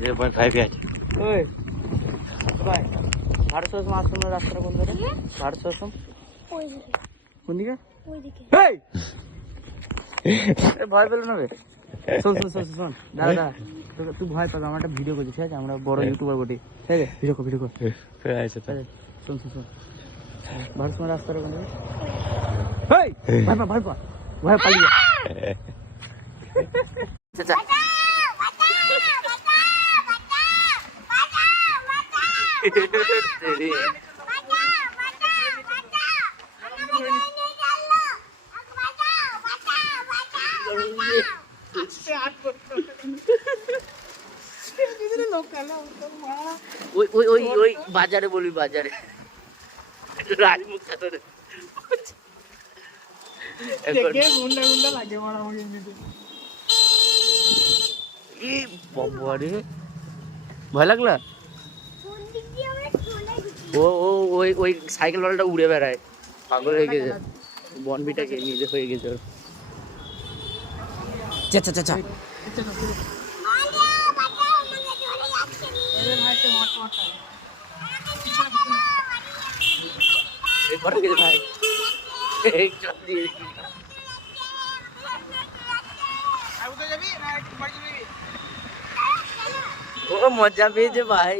0.5 আছে। ওই ভাই ভারত আশ্রম আশ্রমের রাস্তাটা কোন দিকে? ভারত আশ্রম কোন দিকে? এই ভয় পেলো না রে। শোন শোন শোন শোন দাদা তুই ভয় পাবে, আমরা একটা ভিডিও করছি ঠিক আছে, আমরা বড় ইউটিউবার বটি ঠিক আছে, ভিডিও কর ভিডিও কর। শোন শোন শোন ভারত আশ্রমের রাস্তাটা কোন দিকে? এই ভয় পা ভয় পা ভয় পালিয়ে চাচা ওই বাজারে বলবি, বাজারে রাজমুখ চাতরে গুন্ডা লাগে বাবারে ভয় লাগলা? ও ও ওই ওই সাইকেল ওয়ালাটা উড়ে বেড়ায়, পাগল হয়ে গেছে, বনবিটাকে নিজে হয়ে গেছে। চাচা চাচা ভাই ও মজা পেয়েছে ভাই।